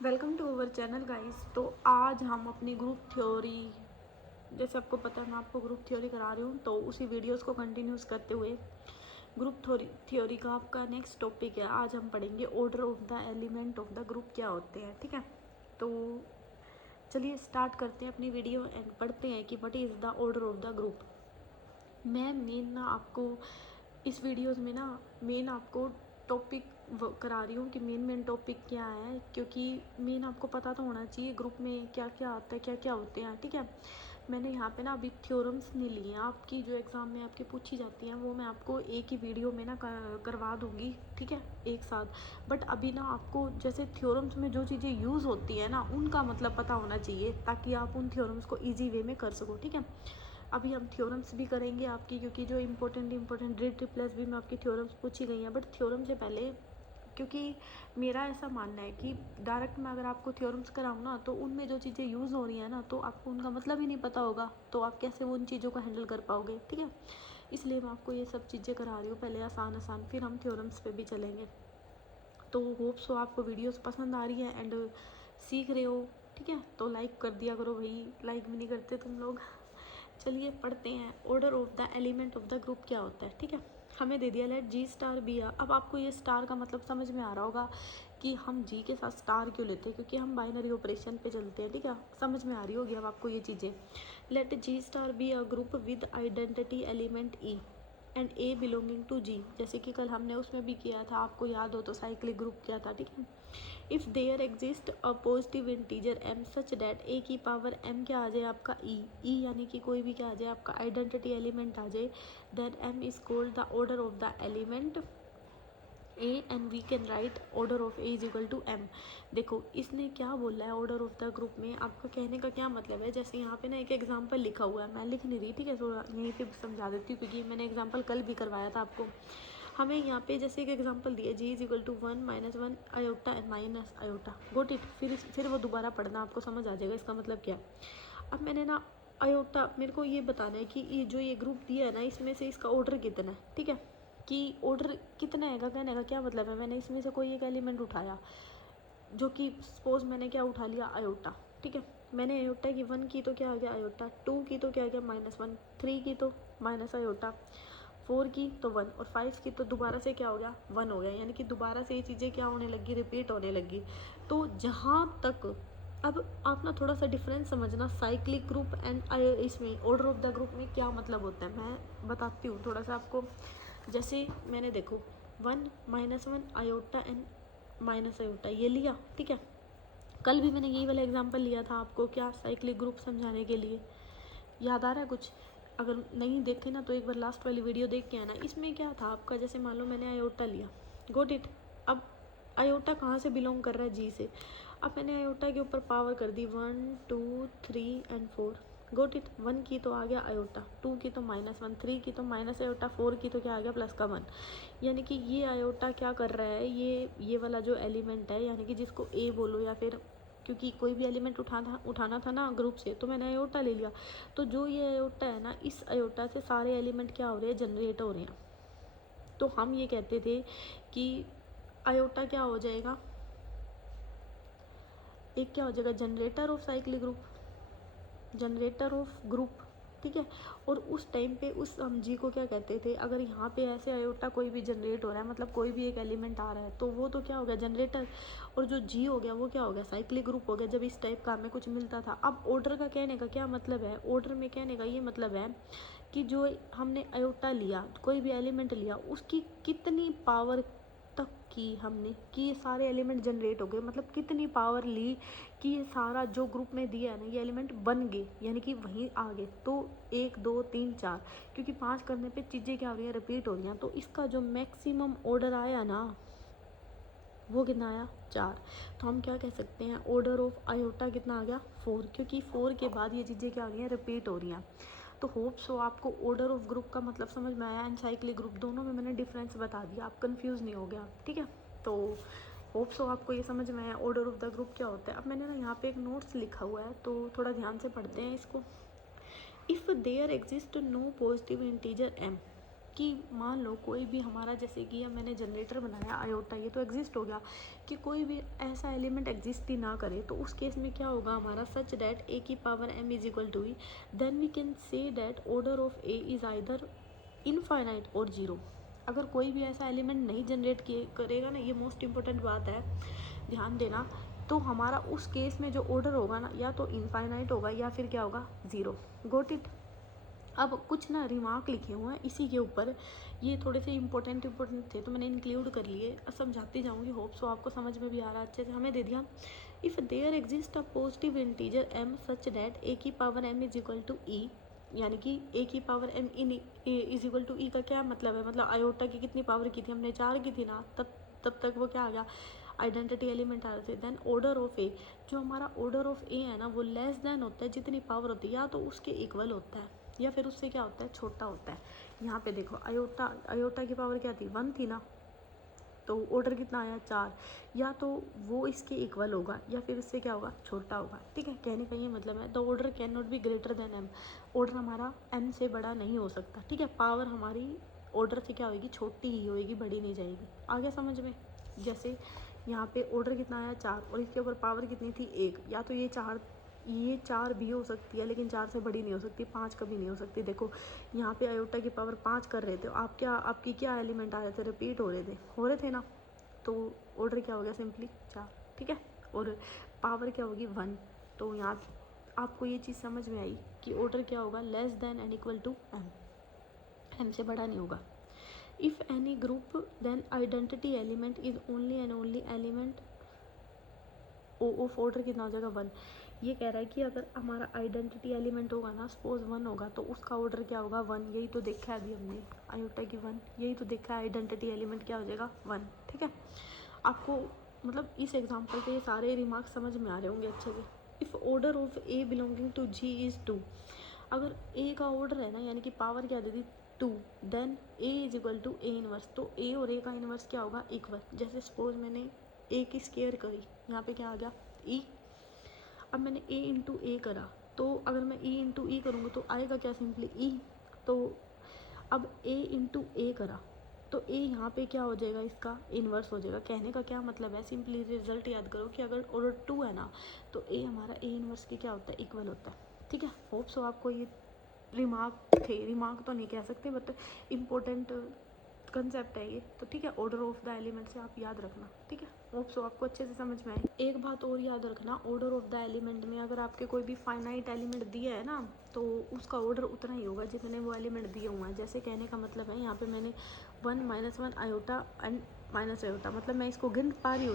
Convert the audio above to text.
Welcome to our channel guys. तो आज हम अपनी ग्रुप थ्योरी, जैसे आपको पता है मैं आपको ग्रुप थ्योरी करा रही हूँ, तो उसी वीडियोस को कंटिन्यूस करते हुए ग्रुप थ्योरी का आपका नेक्स्ट टॉपिक है। आज हम पढ़ेंगे order of the element of the group क्या होते हैं। ठीक है, तो चलिए स्टार्ट करते हैं अपनी वीडियो एंड पढ़ते हैं कि what is the order of the group. मैं मेन ना आपको इस वीडियोस में ना मेन आपको टॉपिक करा रही हूँ कि मेन टॉपिक क्या है, क्योंकि मेन आपको पता तो होना चाहिए ग्रुप में क्या क्या आता है, क्या क्या होते हैं। ठीक है, मैंने यहाँ पे ना अभी थ्योरम्स नहीं लिए हैं, आपकी जो एग्ज़ाम में आपकी पूछी जाती हैं वो मैं आपको एक ही वीडियो में ना करवा दूँगी। ठीक है, एक साथ। बट अभी ना आपको जैसे थ्योरम्स में जो चीज़ें यूज़ होती है ना उनका मतलब पता होना चाहिए, ताकि आप उन थ्योरम्स को ईजी वे में कर सको। ठीक है, अभी हम थ्योरम्स भी करेंगे आपकी, क्योंकि जो इंपॉर्टेंट रीड रिप्लेस भी में आपकी थ्योरम्स पूछी गई हैं। बट थ्योरम से पहले, क्योंकि मेरा ऐसा मानना है कि डायरेक्ट मैं अगर आपको थ्योरम्स कराऊँ ना तो उनमें जो चीज़ें यूज़ हो रही हैं ना तो आपको उनका मतलब ही नहीं पता होगा, तो आप कैसे उन चीज़ों को हैंडल कर पाओगे। ठीक है, इसलिए मैं आपको ये सब चीज़ें करा रही हूँ, पहले आसान आसान, फिर हम थ्योरम्स पे भी चलेंगे। तो होप सो आपको वीडियोस पसंद आ रही है एंड सीख रहे हो। ठीक है, तो लाइक कर दिया करो भाई, लाइक भी नहीं करते तुम लोग। चलिए पढ़ते हैं, order of the element of the group क्या होता है। ठीक है, हमें दे दिया लेट जी स्टार बी आ। अब आपको ये स्टार का मतलब समझ में आ रहा होगा कि हम जी के साथ स्टार क्यों लेते हैं, क्योंकि हम बाइनरी ऑपरेशन पे चलते हैं। ठीक है, समझ में आ रही होगी अब आपको ये चीज़ें। Let G star be a group with identity element e and a belonging to G, जैसे कि कल हमने उसमें भी किया था, आपको याद हो तो साइक्लिक ग्रुप किया था। ठीक है, if there exist a positive integer m such that a की पावर एम क्या आ जाए आपका ई यानी कि कोई भी क्या आ जाए आपका आइडेंटिटी एलिमेंट आ जाए, then m is called the order of the element a and we can write order of a is equal to m. देखो इसने क्या बोला है ऑर्डर ऑफ द ग्रुप में, आपका कहने का क्या मतलब है। जैसे यहाँ पे ना एक एग्जांपल लिखा हुआ है, मैं लिख नहीं रही। ठीक है, थोड़ा यहीं पे समझा देती हूँ, क्योंकि मैंने एग्जांपल कल भी करवाया था आपको। हमें यहाँ पे जैसे एक एग्जांपल दिया, G is equal to 1 - 1 iota and minus iota. Got it, फिर वो दोबारा पढ़ना, आपको समझ आ जाएगा इसका मतलब क्या है। अब मैंने ना आयोटा, मेरे को ये बताना है कि ये जो ये ग्रुप दिया है ना इसमें से इसका ऑर्डर कितना है। ठीक है, कि ऑर्डर कितना है, कहने का क्या मतलब है। मैंने इसमें से कोई एक एलिमेंट उठाया, जो कि सपोज मैंने क्या उठा लिया, आयोटा। ठीक है, मैंने आयोटा की 1 की तो क्या आ गया आयोटा, 2 की तो क्या आ गया -1, 3 की तो माइनस आयोटा, 4 की तो 1 और 5 की तो दोबारा से क्या हो गया 1 हो गया। यानी कि दोबारा से ये चीज़ें क्या होने लगी, रिपीट होने लगी। तो जहाँ तक, अब आप ना थोड़ा सा डिफरेंस समझना साइक्लिक ग्रुप एंड इसमें ऑर्डर ऑफ द ग्रुप में क्या मतलब होता है, मैं बताती हूँ थोड़ा सा आपको। जैसे मैंने देखो 1 - 1 आयोटा एंड माइनस आयोटा ये लिया। ठीक है, कल भी मैंने यही वाला एग्जांपल लिया था आपको, क्या साइक्लिक ग्रुप समझाने के लिए। याद आ रहा है कुछ? अगर नहीं देखे ना तो एक बार लास्ट वाली वीडियो देख के आना। इसमें क्या था आपका, जैसे मान लो मैंने आयोटा लिया, गोट इट। अब आयोटा कहाँ से बिलोंग कर रहा है, जी से। अब मैंने आयोटा के ऊपर पावर कर दी 1 2 3 एंड 4। गोट इट, 1 की तो आ गया आयोटा, 2 की तो -1, 3 की तो माइनस आयोटा, 4 की तो क्या आ गया प्लस का 1। यानी कि ये आयोटा क्या कर रहा है, ये वाला जो एलिमेंट है, यानी कि जिसको ए बोलो या फिर, क्योंकि कोई भी एलिमेंट उठाना था ना ग्रुप से, तो मैंने आयोटा ले लिया। तो जो ये आयोटा है ना, इस आयोटा से सारे एलिमेंट क्या हो रहे हैं, जनरेट हो रहे हैं। तो हम ये कहते थे कि आयोटा क्या हो जाएगा, एक क्या हो जाएगा, generator off cyclic group, generator off group. ठीक है, और उस टाइम पे उस हम जी को क्या कहते थे, अगर यहाँ पे ऐसे आयोटा कोई भी जनरेट हो रहा है, मतलब कोई भी एक एलिमेंट आ रहा है, तो वो तो क्या हो गया जनरेटर, और जो जी हो गया वो क्या हो गया साइक्लिक ग्रुप हो गया, जब इस टाइप का हमें कुछ मिलता था। अब ऑर्डर का कहने का क्या मतलब है, ऑर्डर में कहने का ये मतलब है कि जो हमने आयोटा लिया, कोई भी एलिमेंट लिया, उसकी कितनी पावर तक की हमने, कि ये सारे एलिमेंट जनरेट हो गए, मतलब कितनी पावर ली कि ये सारा जो ग्रुप में दिया है ना ये एलिमेंट बन गए, यानी कि वहीं आ गए। तो 1 2 3 4, क्योंकि 5 करने पे चीज़ें क्या हो रही हैं, रिपीट हो रही हैं। तो इसका जो मैक्सिमम ऑर्डर आया ना वो कितना आया 4। तो हम क्या कह सकते हैं, ऑर्डर ऑफ आयोटा कितना आ गया 4, क्योंकि 4 के बाद ये चीज़ें क्या हो रही हैं, रिपीट हो रही हैं। तो होप सो आपको ऑर्डर ऑफ ग्रुप का मतलब समझ में आया, एंड साइक्लिक ग्रुप दोनों में मैंने डिफरेंस बता दिया, आप कंफ्यूज नहीं हो गया। ठीक है, तो होप सो आपको ये समझ में आया ऑर्डर ऑफ द ग्रुप क्या होता है। अब मैंने ना यहाँ पे एक नोट्स लिखा हुआ है, तो थोड़ा ध्यान से पढ़ते हैं इसको। If there exist no positive integer m, कि मान लो कोई भी हमारा, जैसे कि अब मैंने जनरेटर बनाया आयोटा, ये तो एग्जिस्ट हो गया, कि कोई भी ऐसा एलिमेंट एग्जिस्ट ही ना करे, तो उस केस में क्या होगा हमारा, सच डैट ए की power m is equal to e, then we can say that order of a is either infinite और जीरो। अगर कोई भी ऐसा एलिमेंट नहीं जनरेट करेगा ना, ये मोस्ट इंपॉर्टेंट बात है, ध्यान देना, तो हमारा उस केस में जो ऑर्डर होगा ना, या तो इनफाइनाइट होगा या फिर क्या होगा, ज़ीरो। Got it. अब कुछ ना रिमार्क लिखे हुए हैं इसी के ऊपर, ये थोड़े से इंपॉर्टेंट थे तो मैंने इंक्लूड कर लिए, समझाती जाऊंगी, होप सो आपको समझ में भी आ रहा है अच्छे से। हमें दे दिया, if there exist a positive integer m such that a की power m is equal to e, यानी कि a की power m in is equal to e का क्या मतलब है, मतलब आयोटा की कितनी पावर की थी हमने, 4 की थी ना, तब तक वो क्या आ गया, आइडेंटिटी एलिमेंट आ रहे थे। देन ऑर्डर ऑफ ए, जो हमारा ऑर्डर ऑफ ए है ना, वो लेस देन होता है जितनी पावर होती है, या तो उसके इक्वल होता है या फिर उससे क्या होता है, छोटा होता है। यहाँ पे देखो आयोटा की पावर क्या थी, 1 थी ना, तो ऑर्डर कितना आया, 4, या तो वो इसके इक्वल होगा या फिर इससे क्या होगा, छोटा होगा। ठीक है, कहने का ये मतलब है the order can not be greater than m, order हमारा m से बड़ा नहीं हो सकता। ठीक है, पावर हमारी ऑर्डर से क्या होगी, छोटी ही होएगी, बड़ी नहीं जाएगी। आगे समझ में, जैसे यहाँ पे ऑर्डर कितना आया, 4, और इसके ऊपर पावर कितनी थी, 1, या तो ये 4 भी हो सकती है, लेकिन 4 से बड़ी नहीं हो सकती, 5 कभी नहीं हो सकती। देखो यहाँ पे आयोटा की पावर 5 कर रहे थे, आपकी क्या एलिमेंट आ रहे थे, रिपीट हो रहे थे ना, तो ऑर्डर क्या हो गया, सिंपली 4। ठीक है, और पावर क्या होगी, 1। तो यहाँ आपको ये चीज़ समझ में आई कि ऑर्डर क्या होगा, less than and equal to m से बड़ा नहीं होगा। If any group then identity element is only and only element of order कितना हो जाएगा, 1। ये कह रहा है कि अगर हमारा आइडेंटिटी एलिमेंट होगा ना, सपोज 1 होगा, तो उसका ऑर्डर क्या होगा, 1। यही तो देखा है अभी हमने, आयोटा की 1, यही तो देखा है, आइडेंटिटी एलिमेंट क्या हो जाएगा, 1। ठीक है, आपको मतलब इस एग्जांपल पे ये सारे रिमार्क्स समझ में आ रहे होंगे अच्छे से। If order of a belonging to g is 2, अगर ए का ऑर्डर है ना, यानी कि पावर क्या दे दी, 2, then a is equal to a inverse, तो ए और ए का इनवर्स क्या होगा, इक्वल। जैसे सपोज मैंने ए की स्केयर करी, यहाँ पे क्या आ गया, ई। अब मैंने ए इंटू ए करा, तो अगर मैं ई इंटू ई करूँगी तो आएगा क्या, सिंपली ई। तो अब ए इंटू ए करा, तो ए यहाँ पे क्या हो जाएगा, इसका इन्वर्स हो जाएगा। कहने का क्या मतलब है, सिंपली रिजल्ट याद करो कि अगर ऑर्डर 2 है ना, तो ए हमारा ए इन्वर्स के क्या होता है, इक्वल होता है। ठीक है, होप सो आपको ये रिमार्क तो नहीं कह सकते, बट इम्पोर्टेंट कंसेप्ट है ये, तो ठीक है, ऑर्डर ऑफ द एलिमेंट से आप याद रखना। ठीक है, होप सो आपको अच्छे से समझ में आए। एक बात और याद रखना, ऑर्डर ऑफ द एलिमेंट में अगर आपके कोई भी फाइनाइट एलिमेंट दिया है ना, तो उसका ऑर्डर उतना ही होगा जितने वो एलिमेंट दिए हुए हैं। जैसे कहने का मतलब है, यहाँ पे मैंने 1 - 1 आयोटा एंड माइनस आयोटा, मतलब मैं इसको गिन पा रही हूँ ना,